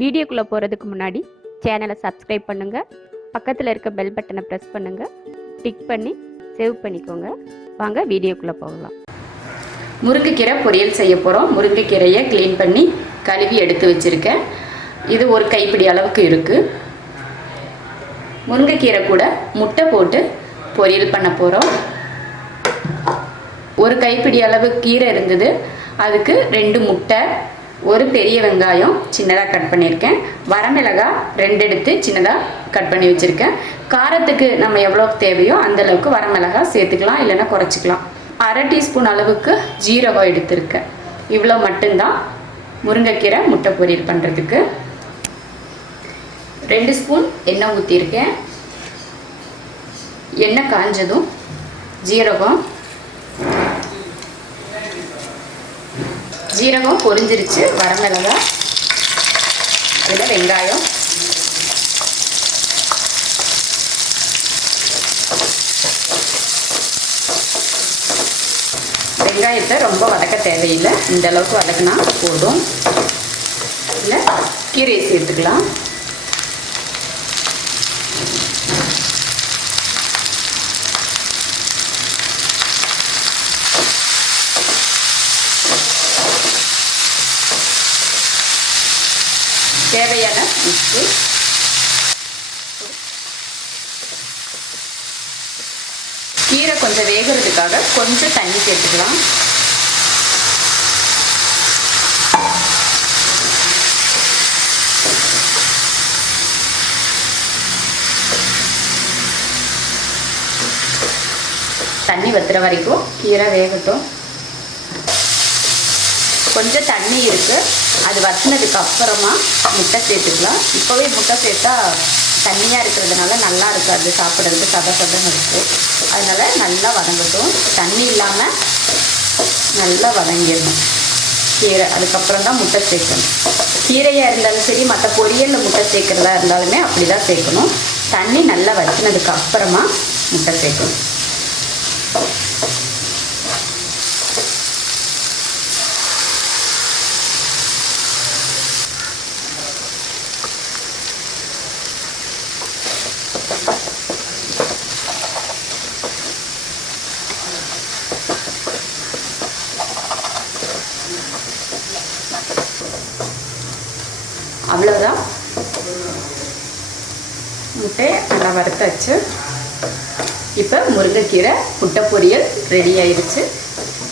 வீடியோக்குள்ளே போகிறதுக்கு முன்னாடி சேனலை சப்ஸ்கிரைப் பண்ணுங்கள், பக்கத்தில் இருக்க பெல் பட்டனை ப்ரெஸ் பண்ணுங்கள், டிக் பண்ணி சேவ் பண்ணிக்கோங்க. வாங்க வீடியோக்குள்ளே போகலாம். முருங்கைக்கீரை பொரியல் செய்ய போகிறோம். முருங்கைக்கீரையை க்ளீன் பண்ணி கழுவி எடுத்து வச்சுருக்கேன். இது ஒரு கைப்பிடி அளவுக்கு இருக்குது. முருங்கைக்கீரை கூட முட்டை போட்டு பொரியல் பண்ண போகிறோம். ஒரு கைப்பிடி அளவு கீரை இருந்தது, அதுக்கு 2 முட்டை, ஒரு பெரிய வெங்காயம் சின்னதாக கட் பண்ணியிருக்கேன், வரமிளகாய் 2 எடுத்து சின்னதாக கட் பண்ணி வச்சுருக்கேன். காரத்துக்கு நம்ம எவ்வளோ தேவையோ அந்தளவுக்கு வரமிளகாய் சேர்த்துக்கலாம், இல்லைன்னா குறைச்சிக்கலாம். அரை டீஸ்பூன் அளவுக்கு ஜீரகம் எடுத்திருக்கேன். இவ்வளோ மட்டும்தான் முருங்கைக்கீரை முட்டை பொரியல் பண்ணுறதுக்கு. 2 ஸ்பூன் எண்ணெய் ஊற்றிருக்கேன். எண்ணெய் காஞ்சதும் ஜீரகம் பொரிஞ்சிருச்சு. வரமிளகாய், அதில் வெங்காயம், வெங்காயத்தை ரொம்ப வதக்க தேவையில்லை, இந்த அளவுக்கு வதக்கினா போதும். இல்லை கீரையை சேர்த்துக்கலாம். தேவையான உப்பு, கீரை கொஞ்சம் வேகிறதுக்காக கொஞ்சம் தண்ணி சேர்த்துக்கலாம். தண்ணி வத்துற வரைக்கும் கீரை வேகட்டும். கொஞ்சம் தண்ணி இருக்குது, அது வற்றினதுக்கு அப்புறமா முட்டை சேர்த்துக்கலாம். இப்போவே முட்டை சேர்த்தா தண்ணியாக இருக்கிறதுனால நல்லா இருக்காது, சாப்பிட்றதுக்கு சதன்னு இருக்குது. அதனால் நல்லா வதங்கட்டும். தண்ணி இல்லாமல் நல்லா வதங்கிடணும் கீரை. அதுக்கப்புறம் தான் முட்டை சேர்க்கணும். கீரையாக இருந்தாலும் சரி, மற்ற பொரியலில் முட்டை சேர்க்குறதா இருந்தாலுமே அப்படி தான் சேர்க்கணும். தண்ணி நல்லா வற்றினதுக்கு அப்புறமா முட்டை சேர்க்கணும். அவ்வளோதான், முட்டையை நல்லா வறுத்தாச்சு. இப்போ முருங்கைக்கீரை முட்டை பொரியல் ரெடி ஆயிடுச்சு.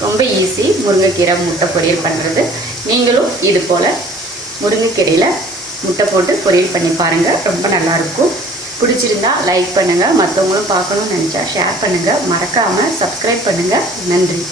ரொம்ப ஈஸி முருங்கைக்கீரை முட்டை பொரியல் பண்ணுறது. நீங்களும் இது போல் முருங்கைக்கீரையில் முட்டை போட்டு பொரியல் பண்ணி பாருங்கள், ரொம்ப நல்லாயிருக்கும். பிடிச்சிருந்தா லைக் பண்ணுங்கள், மற்றவங்களும் பார்க்கணும்னு நினச்சா ஷேர் பண்ணுங்கள், மறக்காமல் சப்ஸ்கிரைப் பண்ணுங்கள். நன்றி.